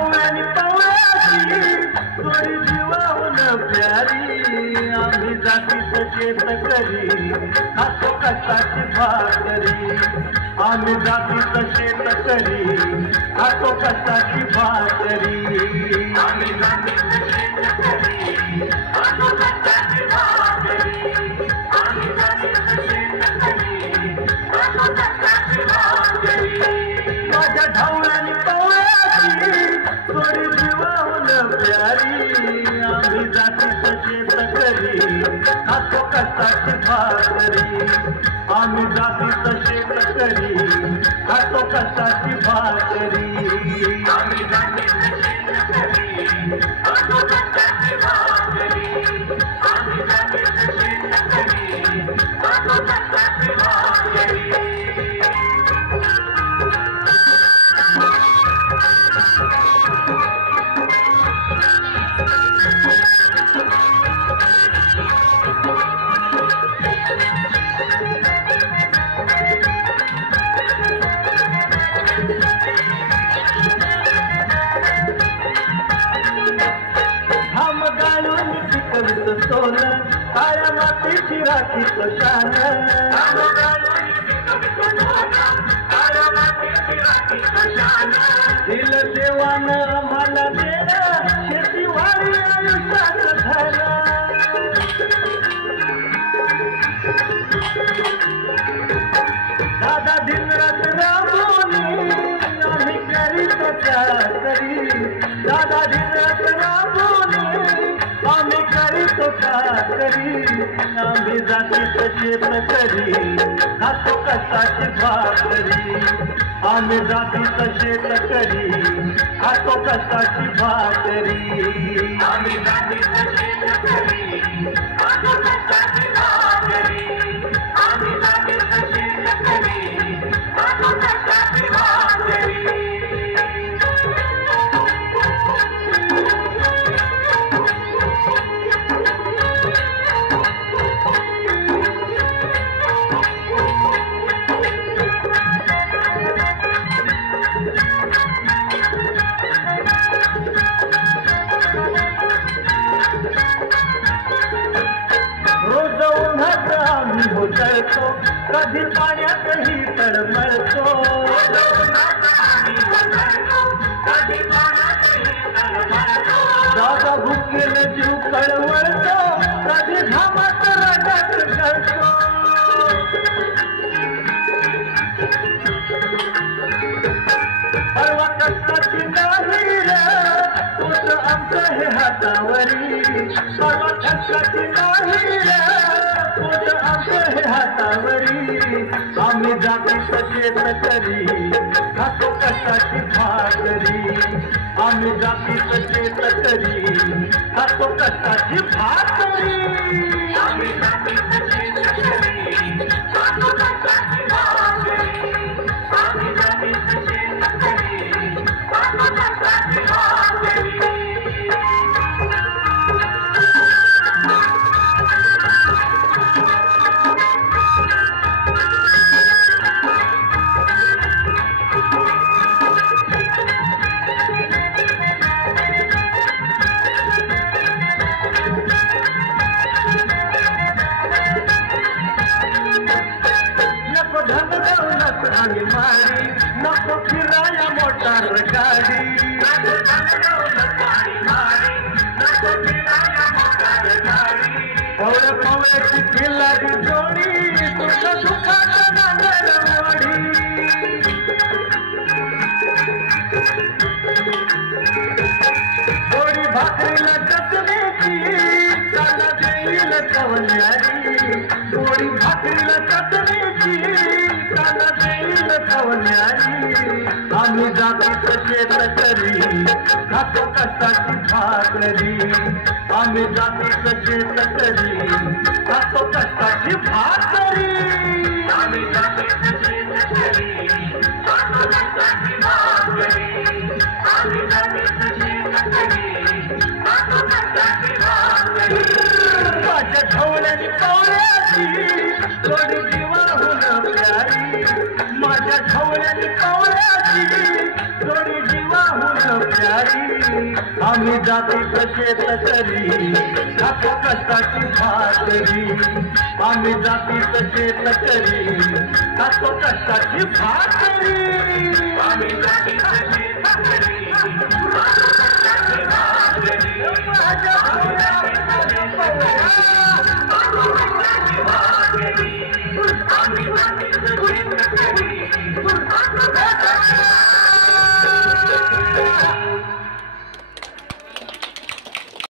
ढवळ्यानी पवळ्याची थोडी जीवाहून प्यारी आम्ही जातीच शेतकरी खातो कष्टाची भाकरी आम्ही जातीच शेतकरी खातो कष्टाची भाकरी आम्ही जातीच शेतकरी खातो कष्टाची भाकरी आम्ही जातीच शेतकरी खातो कष्टाची भाकरी माझ्या ढवळ्यानी पवळ्याची थोडी जीवाहून प्यारी आम्ही जातीच शेतकरी खातो कष्टाची भाकरी आम्ही जातीच शेतकरी खातो कष्टाची भाकरी आम्ही जातीच शेतकरी खातो कष्टाची भाकरी आम्ही जातीच शेतकरी खातो कष्टाची भाकरी सोनं काळ्या मातीची राखी शान दिल देवानं आम्हाला देणं शेतीवाडी आयुष्यात झालं दादा दिनरात राबवली आम्ही करीत करी दादा दिनरात राबवली आम्ही करीतो करी आम्ही जातीच शेतकरी खातो कष्टाची भाकरी आम्ही जातीच शेतकरी खातो कष्टाची भाकरी आम्ही जातीच शेतकरी खातो कष्टाची भाकरी आम्ही जातीच शेतकरी खातो कष्टाची भाकरी उतरतो कधी पाण्यातही तळमळतो दादा भुकेल जीव कळवळतो कधी घामात रडत करतो परवा कष्टाची नाही रे तोच आमचं हे हातावरी परवा कष्टाची नाही रे हे हातावरी आम्ही जातीच शेतकरी खातो कष्टाची भाकरी आम्ही जातीच शेतकरी खातो कष्टाची भाकरी आम्ही जातीच शेतकरी खातो कष्टाची भाकरी आम्ही जातीच शेतकरी खातो कष्टाची भाकरी आणि मारी नको फिराया मोटार गाडी पवळ्या पवळ्याची खिल्लारी जोडी तुझ्या दुखात नांगरवाडी थोडी भाकरीला चटणीची त्याला देईल कवल्यारी थोडी भाकरीला चटणीची आम्ही जातीच शेतकरी खातो कष्टाची भाकरी आम्ही जातीच शेतकरी खातो कष्टाची भाकरी आम्ही जातीच शेतकरी खातो कष्टाची भाकरी आम्ही जातीच शेतकरी खातो कष्टाची भाकरी माझ्या ढवळ्यानी पवळ्याची थोडी जीवाहून प्यारी माझ्या ढवळ्यानी पवळ्याची थोडी जीवाहून प्यारी आम्ही जातीत शेतकरी खातो कष्टाची भाकरी आम्ही जातीत शेतकरी खातो कष्टाची भाकरी आम्ही जातीत शेतकरी